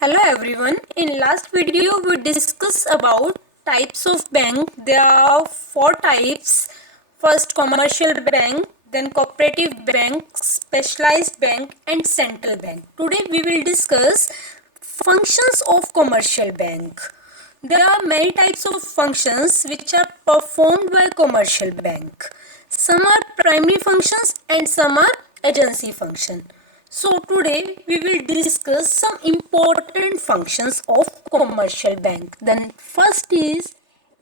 Hello everyone. In last video we discussed about types of bank. There are four types. First commercial bank, then cooperative bank, specialized bank and central bank. Today we will discuss functions of commercial bank. There are many types of functions which are performed by commercial bank. Some are primary functions and some are agency function. So today we will discuss some important functions of commercial bank. Then first is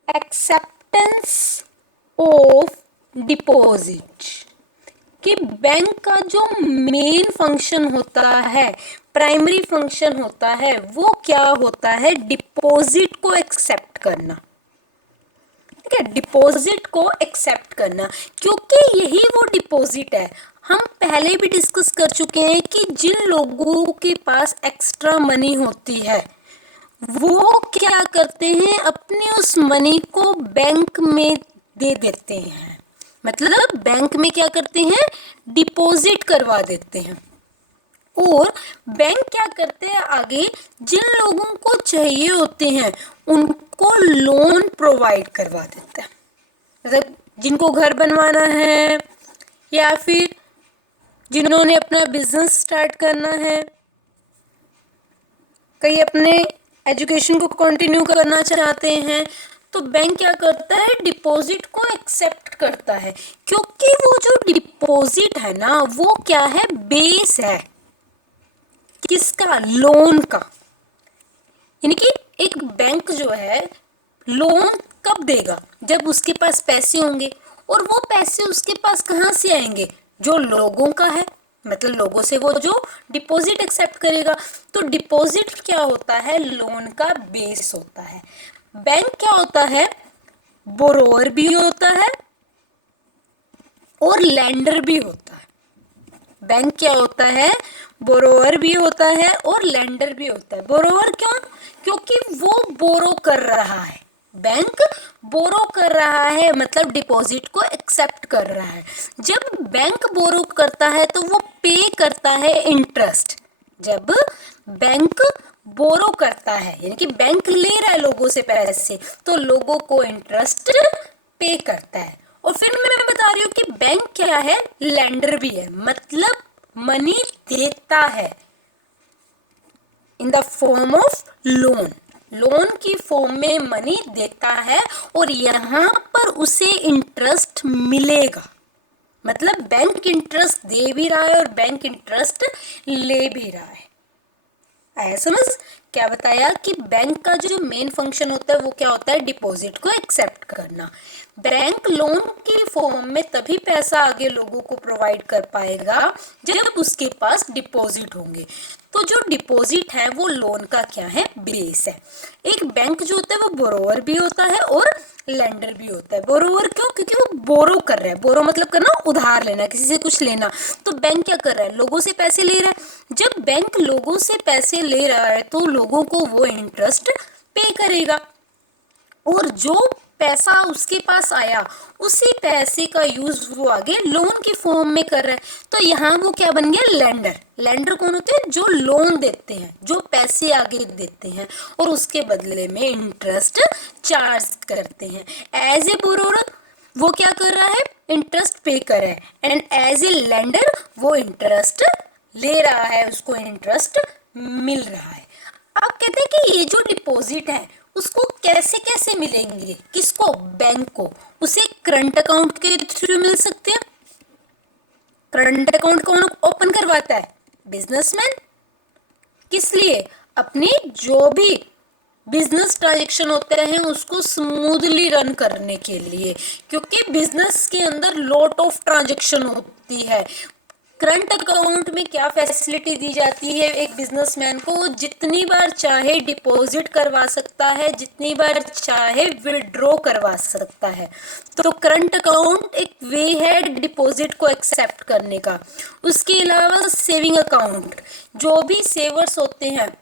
acceptance of deposit. कि bank का जो main function होता है, primary function होता है, वो क्या होता है? डिपॉजिट को एक्सेप्ट करना। ठीक है, डिपॉजिट को एक्सेप्ट करना, क्योंकि यही वो डिपॉजिट है। हम पहले भी डिस्कस कर चुके हैं कि जिन लोगों के पास एक्स्ट्रा मनी होती है वो क्या करते हैं, अपनी उस मनी को बैंक में दे देते हैं। मतलब बैंक में क्या करते हैं, डिपॉजिट करवा देते हैं। और बैंक क्या करते हैं आगे, जिन लोगों को चाहिए होते हैं उनको लोन प्रोवाइड करवा देता है। मतलब जिनको घर बनवाना है या फिर जिन्होंने अपना बिजनेस स्टार्ट करना है, कई अपने एजुकेशन को कंटिन्यू करना चाहते हैं, तो बैंक क्या करता है, डिपॉजिट को एक्सेप्ट करता है। क्योंकि वो जो डिपॉजिट है ना, वो क्या है, बेस है किसका, लोन का। यानी कि एक बैंक जो है लोन कब देगा, जब उसके पास पैसे होंगे। और वो पैसे उसके पास कहाँ से आएंगे, जो लोगों का है, मतलब लोगों से वो जो डिपॉजिट एक्सेप्ट करेगा। तो डिपॉजिट क्या होता है, लोन का बेस होता है। बैंक क्या होता है, बोरोवर भी होता है और लेंडर भी होता है। बैंक क्या होता है, बोरोवर भी होता है और लेंडर भी होता है। बोरोवर क्यों, क्योंकि वो बोरो कर रहा है, बैंक बोरो कर रहा है, मतलब डिपॉजिट को एक्सेप्ट कर रहा है। जब बैंक बोरो करता है तो वो पे करता है इंटरेस्ट। जब बैंक बोरो करता है यानी कि बैंक ले रहा है लोगों से पैसे, तो लोगों को इंटरेस्ट पे करता है। और फिर मैं बता रही हूँ कि बैंक क्या है, लेंडर भी है, मतलब मनी देता है in the form of loan. Loan की फॉर्म में मनी देता है और यहाँ पर उसे इंटरेस्ट मिलेगा। मतलब बैंक इंटरेस्ट दे भी रहा है और बैंक इंटरेस्ट ले भी रहा है। आया समझ? क्या बताया कि बैंक का जो मेन फंक्शन होता है वो क्या होता है, डिपॉजिट को एक्सेप्ट करना। बैंक लोन की फॉर्म में तभी पैसा आगे लोगों को प्रोवाइड कर पाएगा जब उसके पास डिपॉजिट होंगे। तो जो डिपॉजिट है वो लोन का क्या है, बेस है। एक बैंक जो होता है वो बोरोवर भी होता है और लेंडर भी होता है। बोरोवर क्यों, क्योंकि वो बोरो कर रहा है। बोरो मतलब करना, उधार लेना, किसी से कुछ लेना। तो बैंक क्या कर रहा है, लोगों से पैसे ले रहा है। जब बैंक लोगों से पैसे ले रहा है तो लोगों को वो इंटरेस्ट पे करेगा और जो पैसा उसके पास आया उसी पैसे का यूज वो आगे लोन की फॉर्म में कर रहा है। तो यहाँ वो क्या बन गया, लेंडर। लेंडर कौन होते हैं, जो लोन देते हैं, जो पैसे आगे देते हैं और उसके बदले में इंटरेस्ट चार्ज करते हैं। एज ए बोरोवर वो क्या कर रहा है, इंटरेस्ट पे कर रहा है, एंड एज ए लेंडर वो इंटरेस्ट ले रहा है, उसको इंटरेस्ट मिल रहा है। आप कहते हैं कि ये जो डिपॉजिट है उसको कैसे कैसे मिलेंगे, किसको, बैंक को। उसे करंट अकाउंट के थ्रू मिल सकते हैं। करंट अकाउंट कौन ओपन करवाता है, बिजनेसमैन। किस लिए, अपनी जो भी बिजनेस ट्रांजैक्शन होते हैं उसको स्मूथली रन करने के लिए, क्योंकि बिजनेस के अंदर लॉट ऑफ ट्रांजैक्शन होती है। करंट अकाउंट में क्या फैसिलिटी दी जाती है, एक बिजनेसमैन को वो जितनी बार चाहे डिपॉजिट करवा सकता है, जितनी बार चाहे विड्रॉ करवा सकता है। तो करंट अकाउंट एक वे है डिपॉजिट को एक्सेप्ट करने का। उसके अलावा सेविंग अकाउंट, जो भी सेवर्स होते हैं,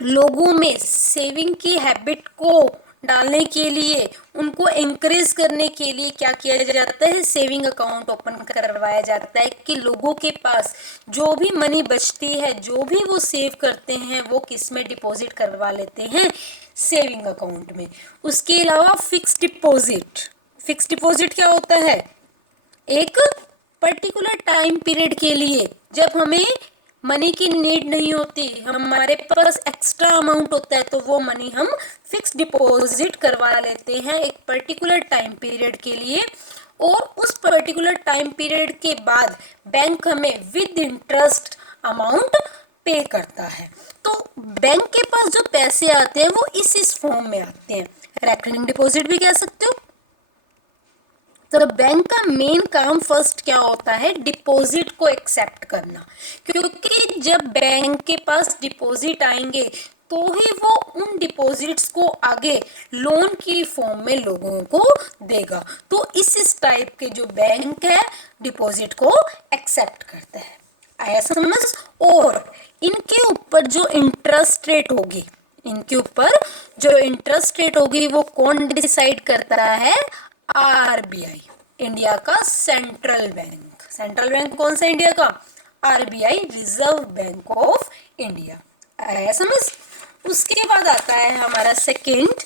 लोगों में सेविंग की हैबिट को डालने के लिए, उनको एंकरेज करने के लिए क्या किया जाता है, सेविंग अकाउंट ओपन करवाया जाता है कि लोगों के पास जो भी मनी बचती है, जो भी वो सेव करते हैं, वो किस में डिपॉजिट करवा लेते हैं, सेविंग अकाउंट में। उसके अलावा फिक्स डिपॉजिट, फिक्स डिपॉजिट क्या होता है, एक पर्टिकुलर टाइम पीरियड के लिए, जब हमें मनी की नीड नहीं होती, हमारे पास एक्स्ट्रा अमाउंट होता है, तो वो मनी हम फिक्स डिपॉजिट करवा लेते हैं एक पर्टिकुलर टाइम पीरियड के लिए, और उस पर्टिकुलर टाइम पीरियड के बाद बैंक हमें विद इंटरेस्ट अमाउंट पे करता है। तो बैंक के पास जो पैसे आते हैं वो इस फॉर्म में आते हैं, रेकरिंग डिपॉजिट भी कह सकते हो। तो बैंक का मेन काम फर्स्ट क्या होता है, डिपॉजिट को एक्सेप्ट करना, क्योंकि जब बैंक के पास डिपॉजिट आएंगे तो ही वो उन डिपॉजिट्स को आगे लोन की फॉर्म में लोगों को देगा। तो इस टाइप के जो बैंक है डिपॉजिट को एक्सेप्ट करता है, आया समझ। और इनके ऊपर जो इंटरेस्ट रेट होगी, इनके ऊपर जो इंटरेस्ट रेट होगी वो कौन डिसाइड करता है, आरबीआई, इंडिया का सेंट्रल बैंक। सेंट्रल बैंक कौन सा इंडिया का, RBI, reserve bank of India, आया समझ। उसके बाद आता है हमारा second,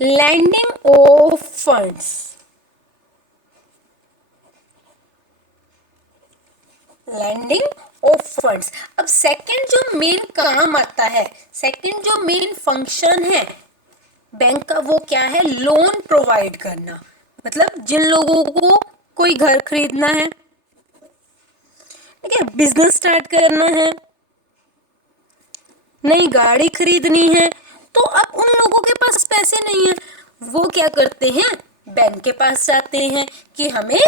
landing of funds. Landing of funds. अब सेकंड जो मेन काम आता है, सेकंड जो मेन फंक्शन है बैंक का, वो क्या है, लोन प्रोवाइड करना। मतलब जिन लोगों को कोई घर खरीदना है, ठीक है, बिजनेस स्टार्ट करना है, नई गाड़ी खरीदनी है, तो अब उन लोगों के पास पैसे नहीं है, वो क्या करते हैं, बैंक के पास जाते हैं कि हमें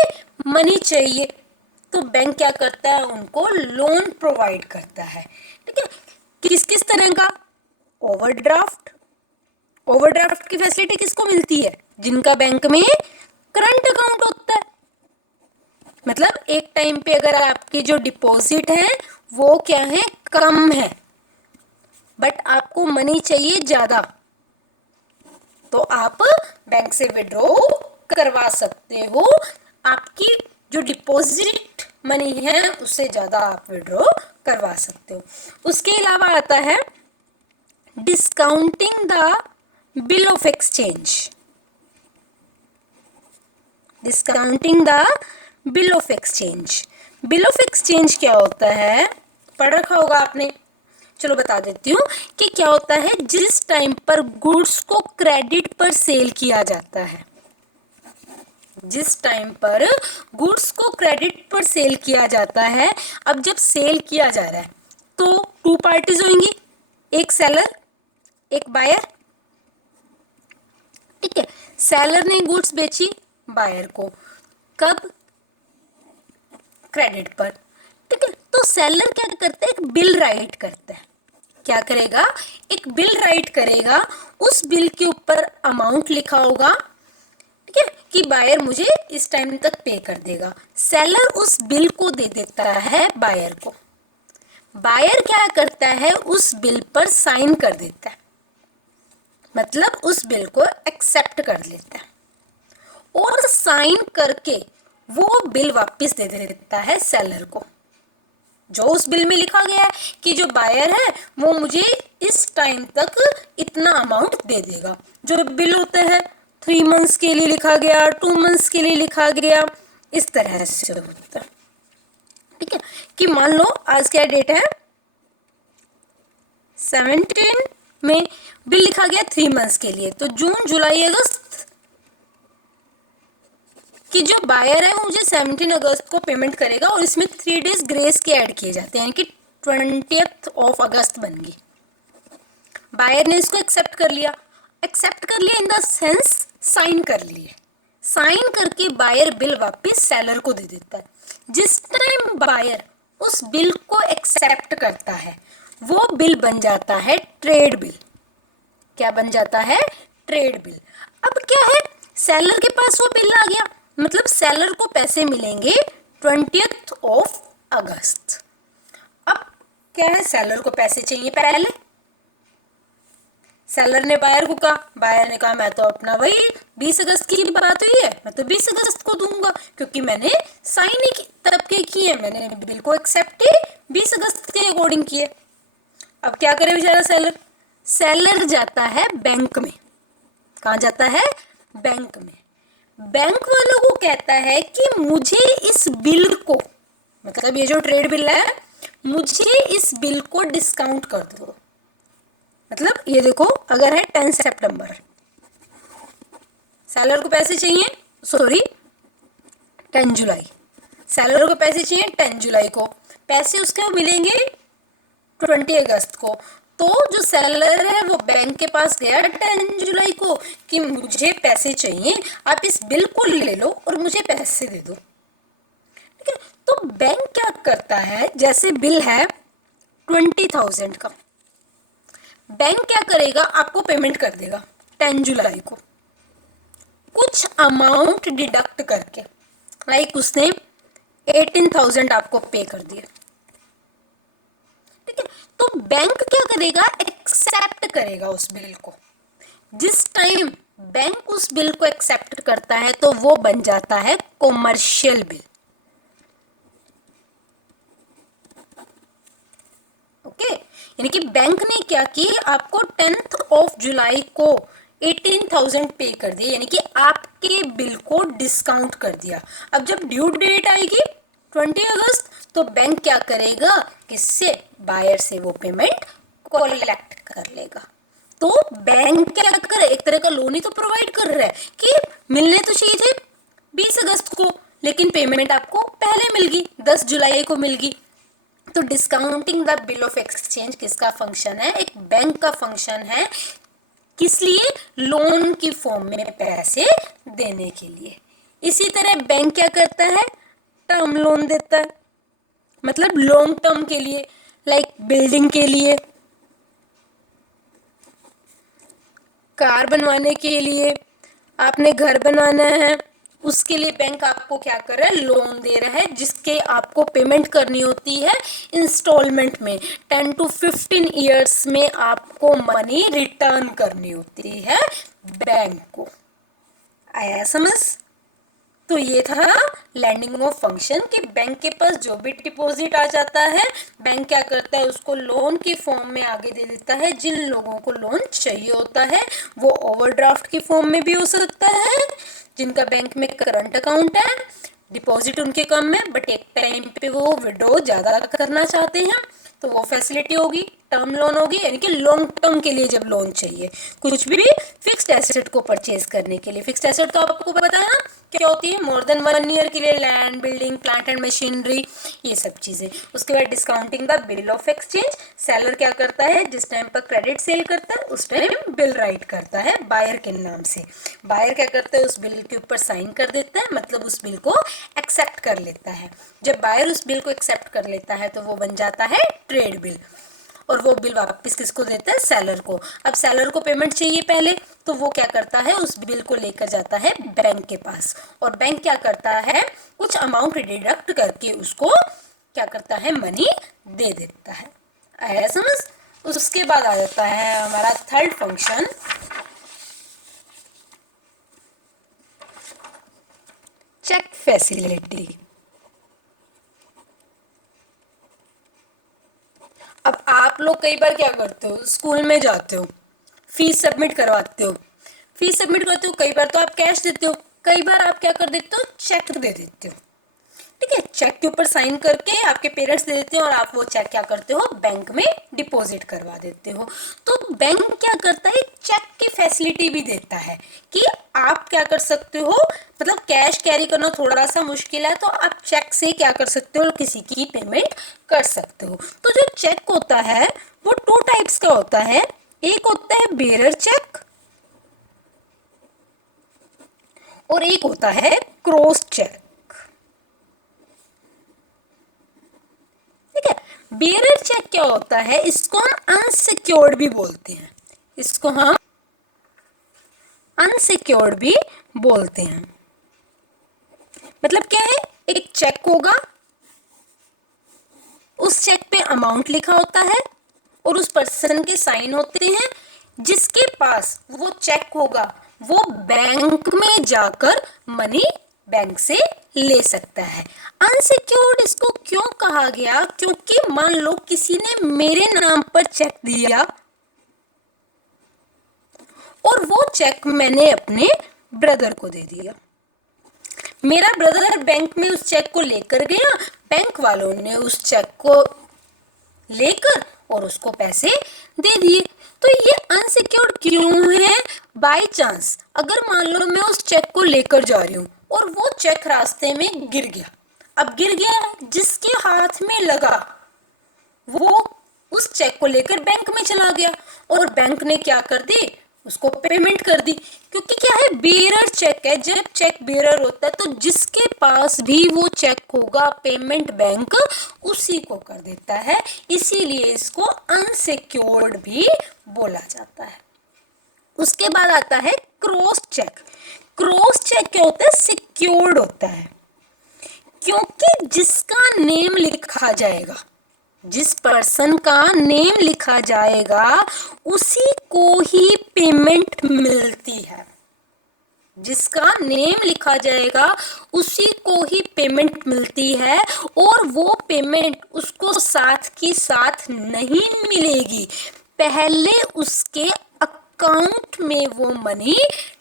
मनी चाहिए। तो बैंक क्या करता है, उनको लोन प्रोवाइड करता है, ठीक है। किस किस तरह का, ओवरड्राफ्ट। ओवरड्राफ्ट की फैसिलिटी किसको मिलती है, जिनका बैंक में करंट अकाउंट होता है। मतलब एक टाइम पे अगर आपकी जो डिपॉजिट है वो क्या है, कम है, बट आपको मनी चाहिए ज्यादा, तो आप बैंक से विड्रॉ करवा सकते हो। आपकी जो डिपॉजिट मनी है उससे ज्यादा आप विड्रॉ करवा सकते हो। उसके अलावा आता है discounting the bill of exchange. Discounting the bill of exchange. Bill of exchange क्या होता है, पढ़ रखा होगा आपने, चलो बता देती हूँ कि क्या होता है। जिस टाइम पर गुड्स को क्रेडिट पर सेल किया जाता है, जिस टाइम पर गुड्स को क्रेडिट पर सेल किया जाता है, अब जब सेल किया जा रहा है तो टू पार्टीज होंगी, एक सेलर एक बायर, ठीक है। सेलर ने गुड्स बेची बायर को, कब, क्रेडिट पर, ठीक है। तो सेलर क्या करता है, एक बिल राइट करता है। क्या करेगा, एक बिल राइट करेगा, उस बिल के ऊपर अमाउंट लिखा होगा, ठीक है, कि बायर मुझे इस टाइम तक पे कर देगा। सेलर उस बिल को दे देता है बायर को, बायर क्या करता है, उस बिल पर साइन कर देता है, मतलब उस बिल को एक्सेप्ट कर लेता है, और साइन करके वो बिल वापस दे देता है सेलर को। जो उस बिल में लिखा गया है कि जो बायर है वो मुझे इस टाइम तक इतना अमाउंट दे देगा। जो बिल होता है 3 मंथ्स के लिए लिखा गया, 2 मंथ्स के लिए लिखा गया, इस तरह से होता है, ठीक है। कि मान लो आज क्या डेट है, 17 में बिल लिखा गया 3 मंथ्स के लिए, तो जून जुलाई अगस्त कि जो बायर है वो मुझे 17 अगस्त को पेमेंट करेगा, और इसमें 3 डेज ग्रेस के ऐड किए जाते हैं, यानी कि 20 अगस्त बन गई। बायर ने इसको एक्सेप्ट कर लिया, एक्सेप्ट कर लिया इन द सेंस साइन कर लिए, साइन करके बायर बिल वापस सेलर को दे देता है। जिस टाइम बायर उस बिल को एक्सेप्ट करता है वो बिल बन जाता है ट्रेड बिल। क्या बन जाता है, ट्रेड बिल। अब क्या है, सेलर के पास वो बिल आ गया, मतलब सेलर को पैसे मिलेंगे 20 अगस्त। अब क्या है, सेलर को पैसे चाहिए पहले, सेलर ने बायर को कहा, बायर ने कहा मैं तो अपना वही 20 अगस्त की बात हुई है, मैं तो 20 अगस्त को दूंगा क्योंकि मैंने साइन ही तब के किए, मैंने बिल को एक्सेप्ट ही 20 अगस्त के अकॉर्डिंग किए। अब क्या करे बेचारा सेलर, सेलर जाता है बैंक में। कहाँ जाता है? बैंक में। बैंक वालों को कहता है कि मुझे इस बिल को, मतलब ये जो ट्रेड बिल है, मुझे इस बिल को डिस्काउंट कर दो। मतलब ये देखो, अगर है 10 सितंबर, सेलर को पैसे चाहिए, सॉरी 10 जुलाई, सेलर को पैसे चाहिए 10 जुलाई को, पैसे उसके मिलेंगे 20 अगस्त को। तो जो सेलर है वो बैंक के पास गया 10 जुलाई को कि मुझे पैसे चाहिए, आप इस बिल को ले लो और मुझे पैसे दे दो। ठीक है, तो बैंक क्या करता है, जैसे बिल है 20,000 का, बैंक क्या करेगा, आपको पेमेंट कर देगा 10 जुलाई को कुछ अमाउंट डिडक्ट करके, लाइक उसने 18,000 आपको पे कर दिया। ठीक है, तो बैंक क्या करेगा, एक्सेप्ट करेगा उस बिल को। जिस टाइम बैंक उस बिल को एक्सेप्ट करता है तो वो बन जाता है कॉमर्शियल बिल। ओके, यानी कि बैंक ने क्या की, आपको 10 जुलाई को 18,000 पे कर दिया, यानी कि आपके बिल को डिस्काउंट कर दिया। अब जब ड्यू डेट आएगी 20 अगस्त, तो बैंक क्या करेगा, किससे, बायर से वो पेमेंट कलेक्ट कर लेगा। तो बैंक क्या करे, एक तरह का लोन ही तो प्रोवाइड कर रहा है कि मिलने तो चाहिए थे 20 अगस्त को, लेकिन पेमेंट आपको पहले मिल गई, 10 जुलाई को मिल गई। तो discounting the bill of exchange किसका फंक्शन है, एक बैंक का फंक्शन है। किस लिए, लोन की फॉर्म में पैसे देने के लिए। इसी तरह बैंक क्या करता है, टर्म लोन देता है, मतलब लॉन्ग टर्म के लिए, लाइक बिल्डिंग के लिए, कार बनवाने के लिए, आपने घर बनाना है, उसके लिए बैंक आपको क्या कर रहा है, लोन दे रहा है, जिसके आपको पेमेंट करनी होती है इंस्टॉलमेंट में। 10 to 15 ईयर्स में आपको मनी रिटर्न करनी होती है बैंक को। आया समझ? तो ये था लैंडिंग ऑफ फंक्शन कि बैंक के पास जो भी डिपॉजिट आ जाता है, बैंक क्या करता है, उसको लोन की फॉर्म में आगे दे देता है। जिन लोगों को लोन चाहिए होता है वो ओवरड्राफ्ट की फॉर्म में भी हो सकता है, जिनका बैंक में करंट अकाउंट है, डिपॉजिट उनके कम है, बट एक टाइम पे वो विड्रॉ ज़्यादा करना चाहते हैं, तो वो फैसिलिटी होगी, टर्म लोन होगी, यानी कि लॉन्ग टर्म के लिए जब लोन चाहिए, कुछ भी फिक्स्ड एसेट को परचेज करने के लिए। फिक्स्ड एसेट तो आपको पता है ना क्या होती है, मोर देन 1 ईयर के लिए, land, building, plant and machinery, ये सब चीज़ें। उसके बाद discounting the bill of exchange, seller क्या करता है, जिस टाइम पर क्रेडिट सेल करता है उस टाइम बिल राइट करता है बायर के नाम से। बायर क्या करता है, उस बिल के ऊपर साइन कर देता है, मतलब उस बिल को एक्सेप्ट कर लेता है। जब बायर उस बिल को एक्सेप्ट कर लेता है तो वो बन जाता है ट्रेड बिल, और वो बिल वापस किसको देता है, सेलर को। अब सेलर को पेमेंट चाहिए पहले, तो वो क्या करता है, उस बिल को लेकर जाता है बैंक के पास, और बैंक क्या करता है, कुछ अमाउंट डिडक्ट करके उसको क्या करता है, मनी दे देता है। आया समझ? उसके बाद आ जाता है हमारा थर्ड फंक्शन, चेक फैसिलिटी। अब आप लोग कई बार क्या करते हो, स्कूल में जाते हो, फीस सबमिट करवाते हो, कई बार तो आप कैश देते हो, कई बार आप क्या कर देते हो, चेक दे देते हो। ठीक है, चेक के ऊपर साइन करके आपके पेरेंट्स दे देते हैं और आप वो चेक क्या करते हो, बैंक में डिपॉजिट करवा देते हो। तो बैंक क्या करता है, चेक की फैसिलिटी भी देता है कि आप क्या कर सकते हो, मतलब कैश कैरी करना थोड़ा सा मुश्किल है तो आप चेक से क्या कर सकते हो, किसी की पेमेंट कर सकते हो। तो जो चेक होता है वो 2 टाइप्स का होता है, एक होता है बेरर चेक और एक होता है क्रॉस चेक। ठीक है, बेरर चेक क्या होता है, इसको हम अनसिक्योर्ड भी बोलते हैं, अनसिक्योर्ड भी बोलते हैं। मतलब क्या है, एक चेक होगा, उस चेक पे अमाउंट लिखा होता है और उस पर्सन के साइन होते हैं। जिसके पास वो चेक होगा वो बैंक में जाकर मनी बैंक से ले सकता है। अनसिक्योर्ड इसको क्यों कहा गया? क्योंकि मान लो किसी ने मेरे नाम पर चेक दिया और वो चेक मैंने अपने ब्रदर को दे दिया। मेरा ब्रदर बैंक में उस चेक को लेकर गया, बैंक वालों ने उस चेक को लेकर और उसको पैसे दे दिए। तो ये अनसिक्योर्ड क्यों है? बाय चांस अगर मान लो मैं उस चेक को लेकर जा रही हूँ और वो चेक रास्ते में गिर गया, अब गिर गया, जिसके हाथ में लगा वो उस चेक को लेकर बैंक में चला गया और बैंक ने क्या कर दी, उसको पेमेंट कर दी। क्योंकि क्या है, बेरर चेक है। जब चेक बेरर होता है तो जिसके पास भी वो चेक होगा पेमेंट बैंक उसी को कर देता है, इसीलिए इसको अनसिक्योर्ड भी बोला जाता है। उसके बाद आता है क्रॉस चेक। क्रॉस चेक क्या होता है? सिक्योर्ड होता है, क्योंकि जिसका नेम लिखा जाएगा, जिस पर्सन का नेम लिखा जाएगा उसी को ही पेमेंट मिलती है। जिसका नेम लिखा जाएगा उसी को ही पेमेंट मिलती है और वो पेमेंट उसको साथ की साथ नहीं मिलेगी, पहले उसके अकाउंट में वो मनी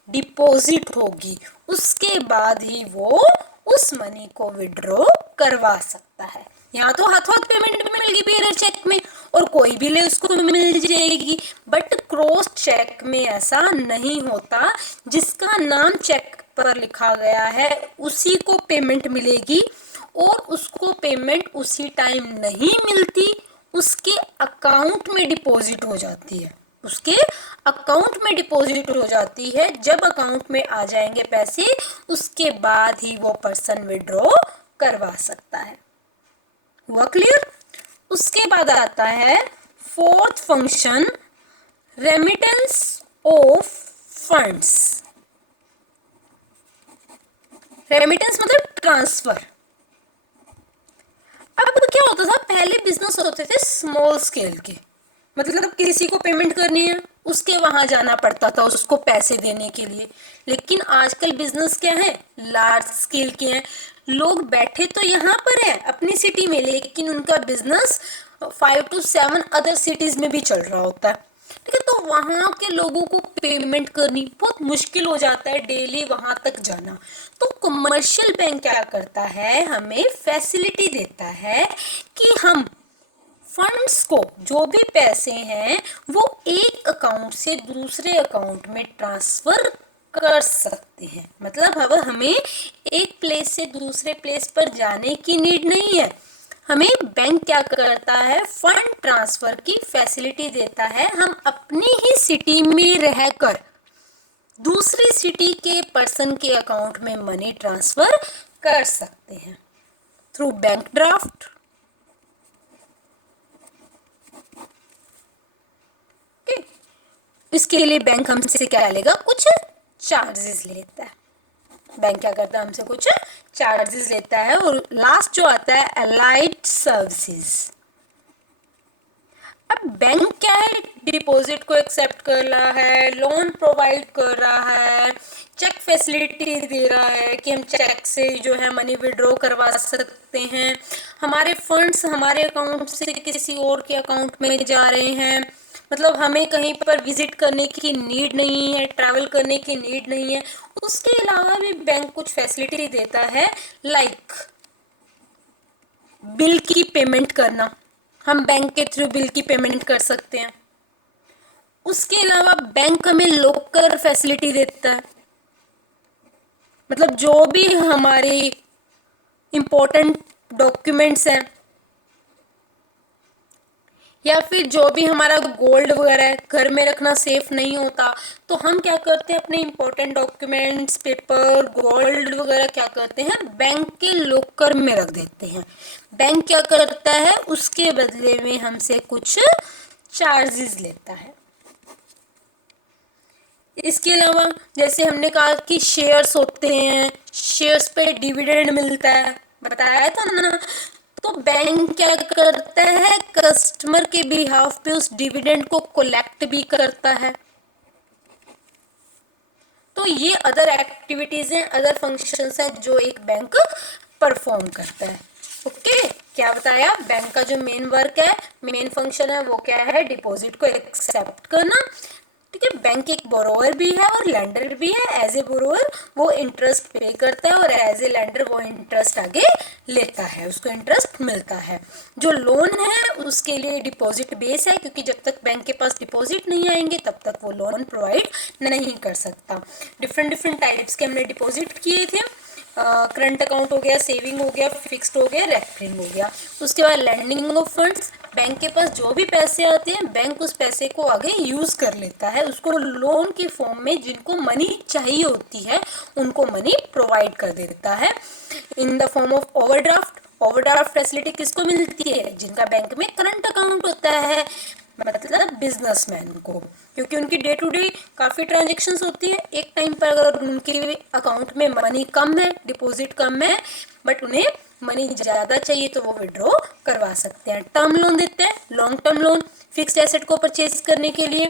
डिपॉजिट होगी, उसके बाद ही वो उस मनी को विड्रॉ करवा सकता है। यहाँ तो हाथों हाथ पेमेंट मिल गई बेरर चेक में और कोई भी ले उसको मिल जाएगी, बट क्रॉस चेक में ऐसा नहीं होता। जिसका नाम चेक पर लिखा गया है उसी को पेमेंट मिलेगी और उसको पेमेंट उसी टाइम नहीं मिलती, उसके अकाउंट में डिपॉजिट हो जाती है। उसके अकाउंट में डिपॉजिट हो जाती है। जब अकाउंट में आ जाएंगे पैसे उसके बाद ही वो पर्सन विड्रॉ करवा सकता है। हुआ क्लियर? उसके बाद आता है fourth function, remittance of funds. Remittance मतलब ट्रांसफर। अब क्या होता था, पहले बिजनेस होते थे स्मॉल स्केल के, मतलब किसी को पेमेंट करनी है उसके वहां जाना पड़ता था उसको पैसे देने के लिए। लेकिन आजकल बिजनेस क्या है, लार्ज स्केल के हैं। लोग बैठे तो यहाँ पर है अपनी सिटी में, लेकिन उनका बिजनेस 5 to 7 अदर सिटीज में भी चल रहा होता है। ठीक है, तो वहां के लोगों को पेमेंट करनी बहुत मुश्किल हो जाता है, डेली वहां तक जाना। तो कमर्शियल बैंक क्या करता है, हमें फैसिलिटी देता है कि हम फंड्स को, जो भी पैसे हैं वो एक अकाउंट से दूसरे अकाउंट में ट्रांसफर कर सकते हैं। मतलब अब हमें एक प्लेस से दूसरे प्लेस पर जाने की नीड नहीं है। हमें बैंक क्या करता है, फंड ट्रांसफर की फैसिलिटी देता है। हम अपनी ही सिटी में रहकर दूसरी सिटी के पर्सन के अकाउंट में मनी ट्रांसफर कर सकते हैं थ्रू बैंक ड्राफ्ट। इसके लिए बैंक हमसे क्या लेगा, कुछ चार्जेस लेता है। बैंक क्या करता है, हमसे कुछ चार्जेस लेता है। और लास्ट जो आता है अलाइड सर्विसेज। अब बैंक क्या है, डिपॉजिट को एक्सेप्ट कर रहा है, लोन प्रोवाइड कर रहा है, चेक फैसिलिटी दे रहा है कि हम चेक से जो है मनी विड्रॉ करवा सकते हैं, हमारे फंड्स हमारे अकाउंट से किसी और के अकाउंट में जा रहे हैं। मतलब हमें कहीं पर विजिट करने की नीड नहीं है, ट्रैवल करने की नीड नहीं है। उसके अलावा भी बैंक कुछ फैसिलिटी देता है, लाइक बिल की पेमेंट करना, हम बैंक के थ्रू बिल की पेमेंट कर सकते हैं। उसके अलावा बैंक हमें लॉकर फैसिलिटी देता है, मतलब जो भी हमारे इंपॉर्टेंट डॉक्यूमेंट्स हैं या फिर जो भी हमारा गोल्ड वगैरह घर में रखना सेफ नहीं होता, तो हम क्या करते हैं, अपने इंपॉर्टेंट डॉक्यूमेंट्स, पेपर, गोल्ड वगैरह क्या करते हैं, बैंक के लॉकर में रख देते हैं। बैंक क्या करता है, उसके बदले में हमसे कुछ चार्जेस लेता है। इसके अलावा जैसे हमने कहा कि शेयर्स होते हैं, शेयर्स पे डिविडेंड मिलता है, बताया था ना। तो बैंक क्या करता है, कस्टमर के बिहाफ पे उस डिविडेंड को कलेक्ट भी करता है। तो ये अदर एक्टिविटीज हैं, अदर फंक्शंस हैं जो एक बैंक परफॉर्म करता है। ओके, क्या बताया? बैंक का जो मेन वर्क है, मेन फंक्शन है, वो क्या है? डिपॉजिट को एक्सेप्ट करना। ठीक है, बैंक एक बोरोवर भी है और लेंडर भी है। एज ए बोरोवर वो इंटरेस्ट पे करता है और एज ए लेंडर वो इंटरेस्ट आगे लेता है, उसको इंटरेस्ट मिलता है। जो लोन है उसके लिए डिपॉजिट बेस है, क्योंकि जब तक बैंक के पास डिपॉजिट नहीं आएंगे तब तक वो लोन प्रोवाइड नहीं कर सकता। डिफरेंट टाइप्स के हमने डिपॉजिट किए थे। करंट अकाउंट हो गया, सेविंग हो गया, फिक्स्ड हो गया, रेकरिंग हो गया। उसके बाद लैंडिंग ऑफ फंड्स, बैंक के पास जो भी पैसे आते हैं बैंक उस पैसे को आगे यूज कर लेता है, उसको लोन के फॉर्म में जिनको मनी चाहिए होती है उनको मनी प्रोवाइड कर देता है in the form of overdraft. Overdraft facility किसको मिलती है? जिनका बैंक में करंट अकाउंट होता है, मतलब बिजनेसमैन को, क्योंकि उनकी डे टू डे काफ़ी ट्रांजेक्शन्स होती है। एक टाइम पर अगर उनके अकाउंट में मनी कम है, डिपॉजिट कम है, बट उन्हें मनी ज़्यादा चाहिए तो वो विड्रॉ करवा सकते हैं। टर्म लोन देते हैं, long term loan fixed asset को परचेज करने के लिए।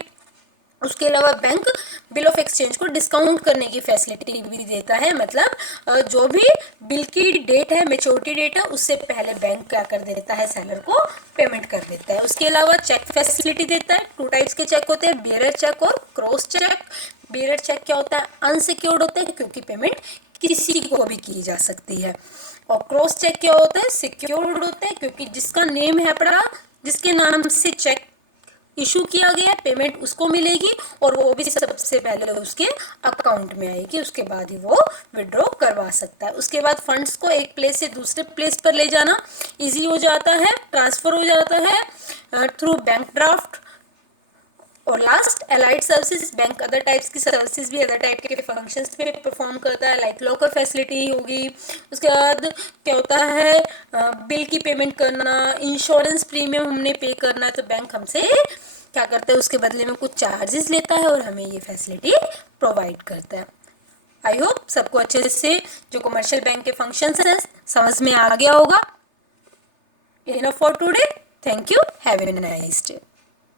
उसके अलावा बैंक बिल ऑफ एक्सचेंज को डिस्काउंट करने की फैसिलिटी भी देता है, मतलब जो भी बिल की डेट है, मैच्योरिटी डेट है, उससे पहले बैंक क्या कर देता है? सेलर को पेमेंट कर देता है। उसके अलावा चेक फैसिलिटी देता है। 2 टाइप्स के चेक होते हैं, बेयरर चेक और क्रॉस चेक। बेयरर चेक क्या होता है? अनसिक्योर्ड होता है, क्योंकि पेमेंट किसी को भी की जा सकती है। और क्रॉस चेक क्या होता है? सिक्योर्ड होता है, क्योंकि जिसका नेम है पड़ा, जिसके नाम से चेक इशू किया गया, पेमेंट उसको मिलेगी और वो भी सबसे पहले उसके अकाउंट में आएगी, उसके बाद ही वो विड्रॉ करवा सकता है। उसके बाद फंड्स को एक प्लेस से दूसरे प्लेस पर ले जाना इजी हो जाता है, ट्रांसफर हो जाता है थ्रू बैंक ड्राफ्ट। और last allied services, bank other types की सर्विसेज भी अदर टाइप के फंक्शंस पे परफॉर्म करता है, लाइक लॉकर फैसिलिटी होगी। उसके बाद क्या होता है? बिल की पेमेंट करना, इंश्योरेंस प्रीमियम हमने पे करना है तो बैंक हमसे क्या करता है? उसके बदले में कुछ चार्जेस लेता है और हमें ये फैसिलिटी प्रोवाइड करता है। आई होप सबको अच्छे से जो कमर्शियल बैंक के फंक्शंस हैं समझ में आ गया होगा। Enough for today, thank you, have a nice day.